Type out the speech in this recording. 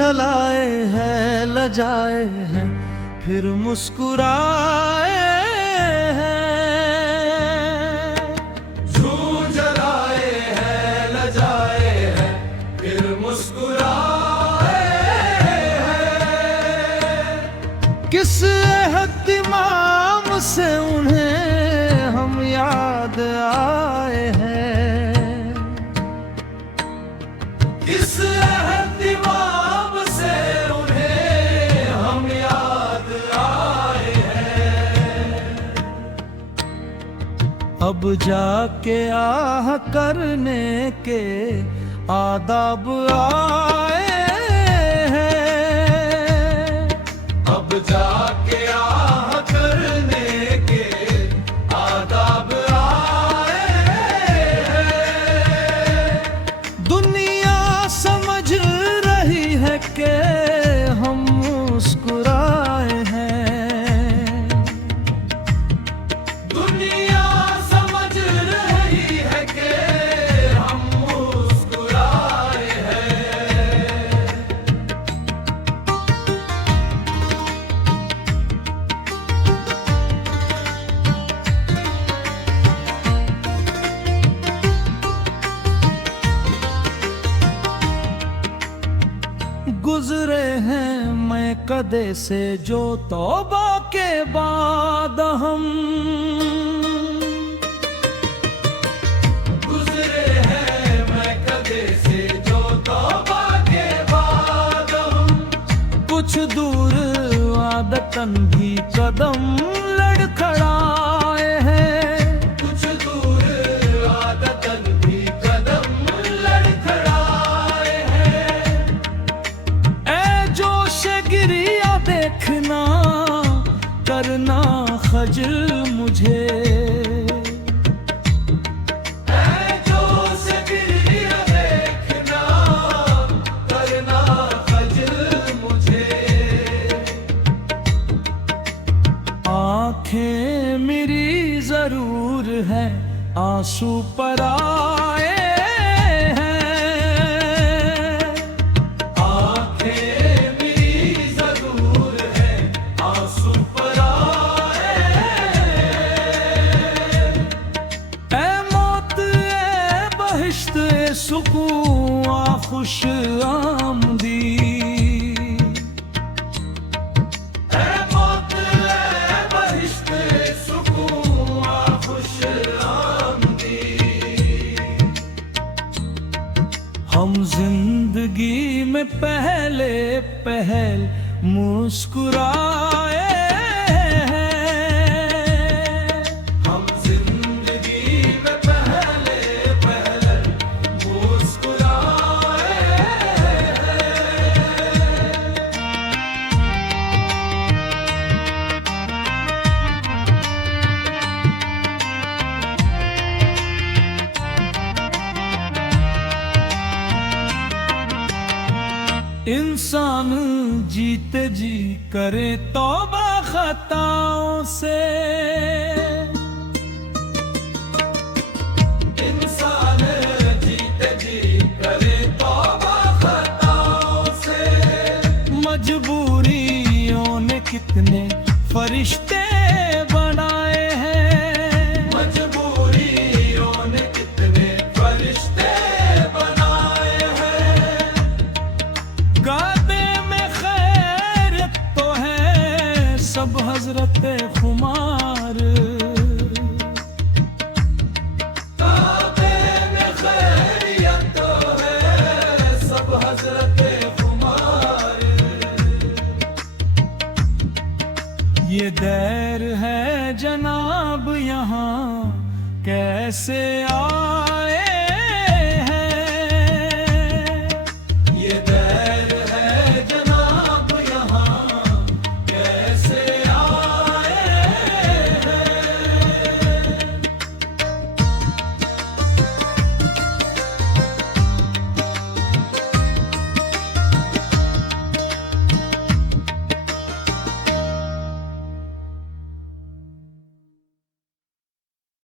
झुंझलाए हैं, लजाए हैं, फिर मुस्कुराए हैं। झुंझलाए हैं, लजाए हैं, फिर मुस्कुराए हैं। किस एहतिमाम से उन्हें हम याद आए हैं। किस एहतिमाम से उन्हें हम याद आए हैं। अब जाके आह करने के आदाब आए हैं। अब जाके आह करने के आदाब आए हैं। दुनिया समझ रही है कि हम मुस्कुराए हैं। दुनिया समझ रही है कि हम मुस्कुराए हैं। गुजरे हैं मैं कदे से जो तौबा के बाद हम। गुजरे हैं मैं कदे से जो तौबा के बाद हम। कुछ दूर आदतन भी कदम लड़खड़ाए हैं। कुछ दूर आदतन भी कदम लड़खड़ाए हैं। ऐ जोश गिरिया देखना करना खजल मुझे। ऐ जोश गिरिया देखना करना खजल मुझे। आंखें मेरी जरूर है आंसू पर आए हैं। आंखें मेरी जरूर है आंसू पर आए हैं। ऐ मौत ऐ बहिश्त ऐ सुकून आ खुश आमदी। ऐ मौत ऐ बहिश्त सुकून आ खुश आमदी। हम जिंदगी में पहले पहल मुस्कुराए हैं। हम जिंदगी में पहले पहले मुस्कुराए हैं। इंसान जीते जी करे तौबा खताओं से। इंसान जीते जी करे तौबा खताओं से। मजबूरियों ने कितने फरिश्ते बनाए हैं। मजबूरियों ने कितने फरिश्ते बनाए हैं। काबे में खैरत तो है सब हजरत खुमार। काबे में खैरियत तो है सब हजरत खुमार। ये दैर है जनाब यहाँ कैसे आए